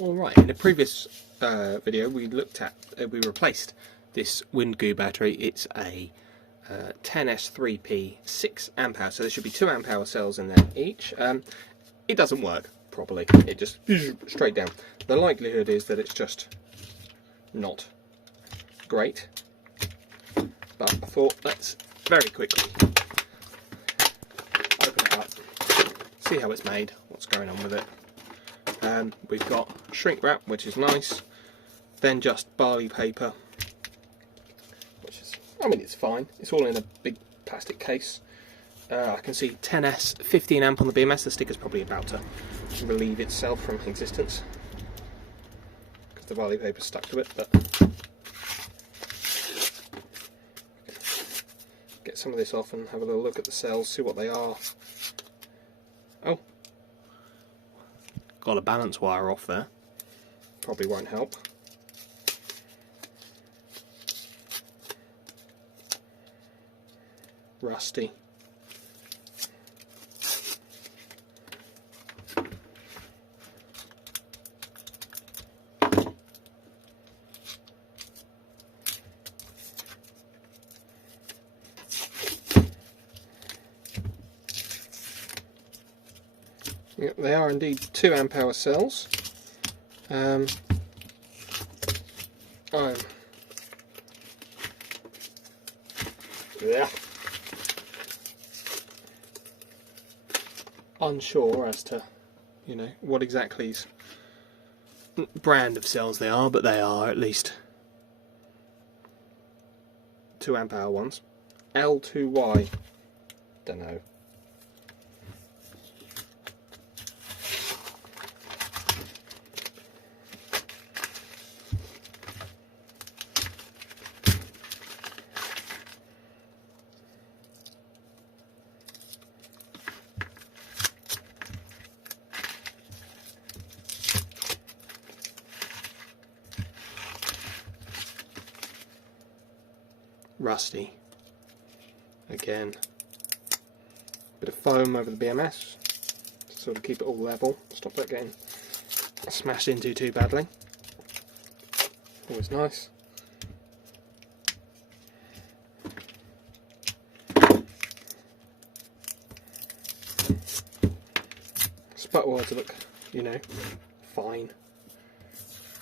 Alright, in a previous video we we replaced this WINDGOO battery. It's a 10S3P 6 amp hour, so there should be 2 amp hour cells in there each. It doesn't work properly, it just straight down. The likelihood is that it's just not great, but I thought let's very quickly open it up, see how it's made, what's going on with it. We've got shrink wrap, which is nice, then just barley paper, which is, I mean, it's fine, it's all in a big plastic case. I can see 10S 15 amp on the BMS. The sticker's probably about to relieve itself from existence because the barley paper's stuck to it, but get some of this off and have a little look at the cells, see what they are. Oh, got a balance wire off there, probably won't help. Rusty. Yep, they are indeed 2 amp hour cells. I'm unsure as to, you know, what exactly brand of cells they are, but they are at least 2 amp hour ones. L2Y, don't know. Rusty. Again, bit of foam over the BMS to sort of keep it all level, stop that getting smashed into too badly. Always nice. Sputter wire to look, you know, fine.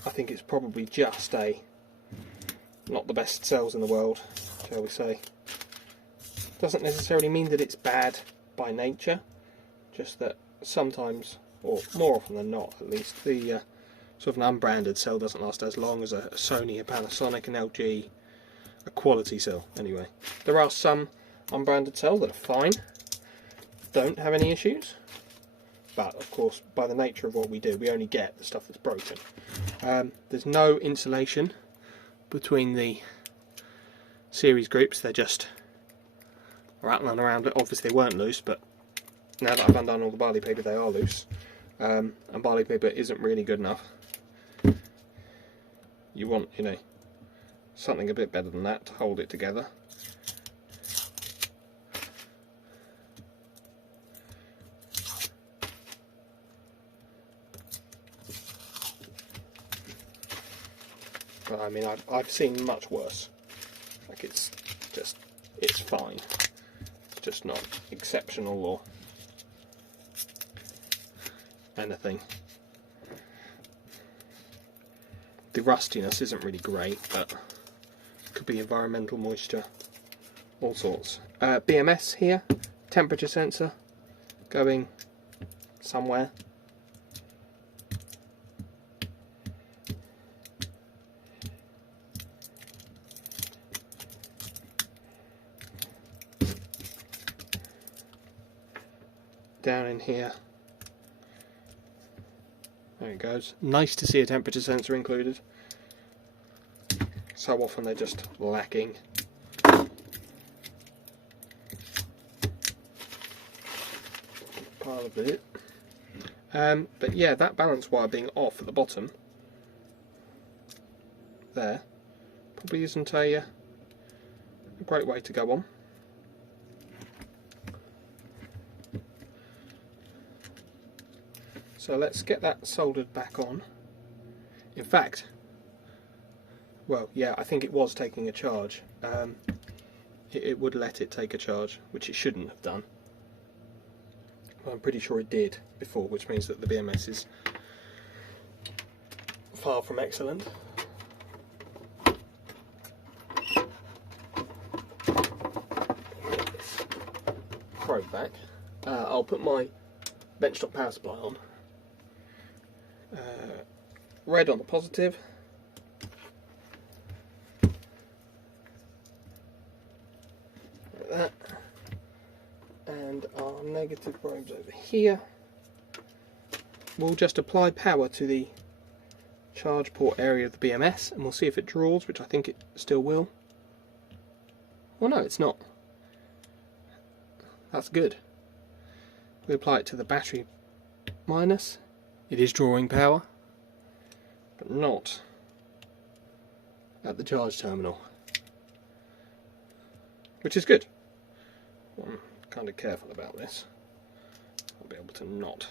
I think it's probably just not the best cells in the world, shall we say. Doesn't necessarily mean that it's bad by nature, just that sometimes, or more often than not at least, the sort of an unbranded cell doesn't last as long as a Sony, a Panasonic, an LG, a quality cell anyway. There are some unbranded cells that are fine, don't have any issues, but of course by the nature of what we do, we only get the stuff that's broken. There's no insulation between the series groups, they're just rattling around. Obviously they weren't loose, but now that I've undone all the barley paper they are loose, and barley paper isn't really good enough. You want, you know, something a bit better than that to hold it together. But I mean, I've seen much worse. Like, it's fine, just not exceptional or anything. The rustiness isn't really great, but could be environmental moisture, all sorts. BMS here, temperature sensor going somewhere. Down in here. There it goes. Nice to see a temperature sensor included. So often they're just lacking. Pile of it. But yeah, that balance wire being off at the bottom there probably isn't a great way to go on. So let's get that soldered back on In fact, well, yeah, I think it was taking a charge. It would let it take a charge, which it shouldn't have done. I'm pretty sure it did before, which means that the BMS is far from excellent. Probe back. I'll put my benchtop power supply on. Red on the positive. Like that. And our negative probes over here. We'll just apply power to the charge port area of the BMS and we'll see if it draws, which I think it still will. Well, no, it's not. That's good. We apply it to the battery minus. It is drawing power, but not at the charge terminal, which is good. I'm kind of careful about this. I'll be able to not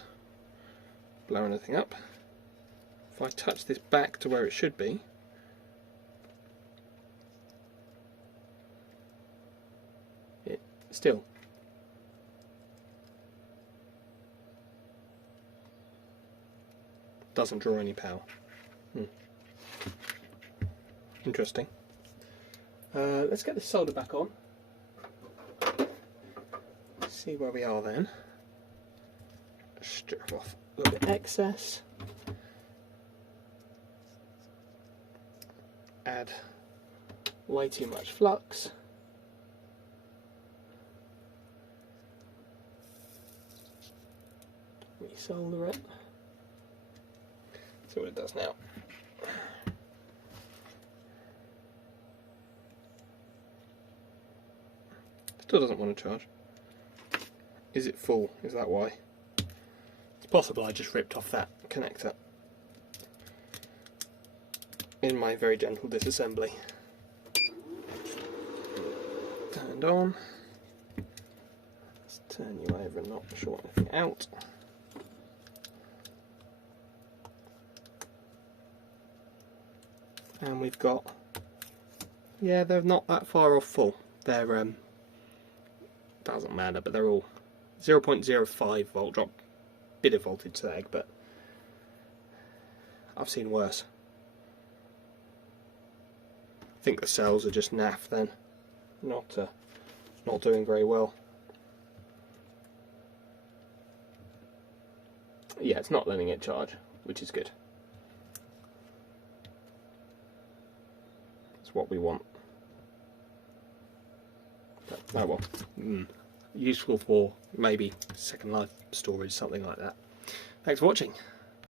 blow anything up. If I touch this back to where it should be, it still doesn't draw any power. Interesting. Let's get the solder back on. See where we are then. Strip off a little bit of excess. Add way too much flux. Resolder it. See what it does now. Still doesn't want to charge. Is it full? Is that why? It's possible I just ripped off that connector in my very gentle disassembly. Turned on. Let's turn you over and not short anything out. And we've got, yeah, they're not that far off full. They're, doesn't matter, but they're all 0.05 volt drop. Bit of voltage sag, but I've seen worse. I think the cells are just naff then, not doing very well. Yeah, it's not letting it charge, which is good. It's what we want. But, oh well. Useful for maybe second life storage, something like that. Thanks for watching.